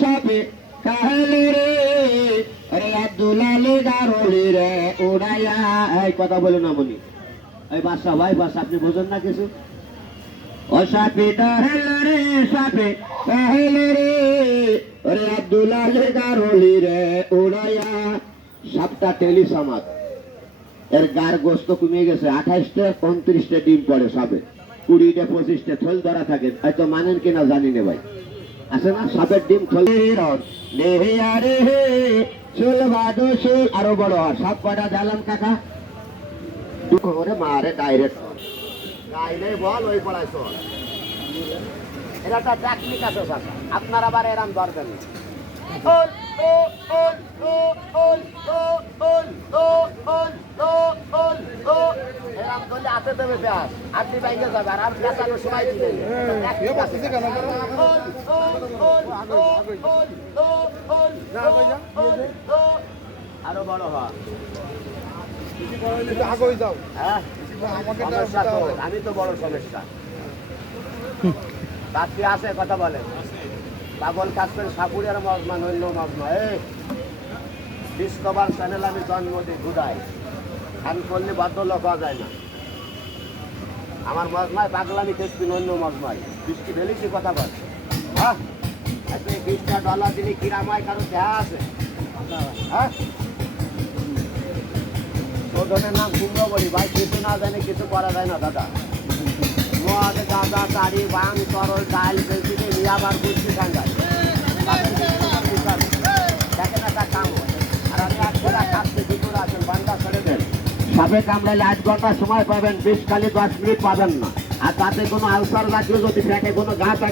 সাপে কাহলে রে আরে আব্দুলালে গারলি রে উড়াইয়া এই কথা বলো না মনি এই বাসা ভাই বাসা আপনি বোঝেন না কিছু ও সাপে কাহলে রে সাপে কাহলে রে আরে আব্দুলালে গারলি রে উড়াইয়া সাপটা টেলি সামাত এর গার গোস্ত কমে গেছে 28টা 29টা ডিম পড়ে সাপে 20টা 25টা থল ধরা থাকে হয়তো মানেন কিনা জানি না ভাই আছে না সাপের ডিম থল লেহে আরে হে চুল বাদো চুল আরো বড় আর সাপ কটা জ্বালান কাকা দুঃখ করে মারে ডাইরেক্ট গাইলে বল ওই পড়ায় চল এটা একটা টেকনিক আছে কাকা আপনার আবার এরাম ধরবেন না এরাম করলে হাতে দেবে ব্যাস আপনি বাইকে যাবে আর পেঁচানোর সময় দিবেন আরো বড় হয় আমি তো বড় সমস্যা রাত্রি আছে কথা বলেন পাগল কাজ করে সাপুরের মজমা নৈন্য মজমা ডিসকভার চ্যানেল আমি জন্ম দিই ঘুরাই আমি করলে ভদ্রলোক হওয়া যায় না আমার মজমায় পাগলামি খেসবি নৈন্য মজমায় বৃষ্টি ফেলেছি কথা বল হ্যাঁ $20 দিলে কিরামায় কারো দেহা আছে হ্যাঁ ওজনের নাম কুমড়ো বলি ভাই কিছু না জানে কিছু করা যায় না দাদা মদ গাঁদা তাড়ি বাং তরল ডাল বেশি নিয়ে আবার বুঝছি কাঙ্গায় দেখেন একটা কাম আর আমি একটা খাচ্ছি দুপুর আছেন বান্ডা ছেড়ে দেন সাপে কামড়াইলে 8 ঘন্টা সময় পাবেন 20 খালি 10 মিনিট পাবেন না আর তাতে কোনো আলসার লাগলে যদি পেটে কোনো ঘা থাকে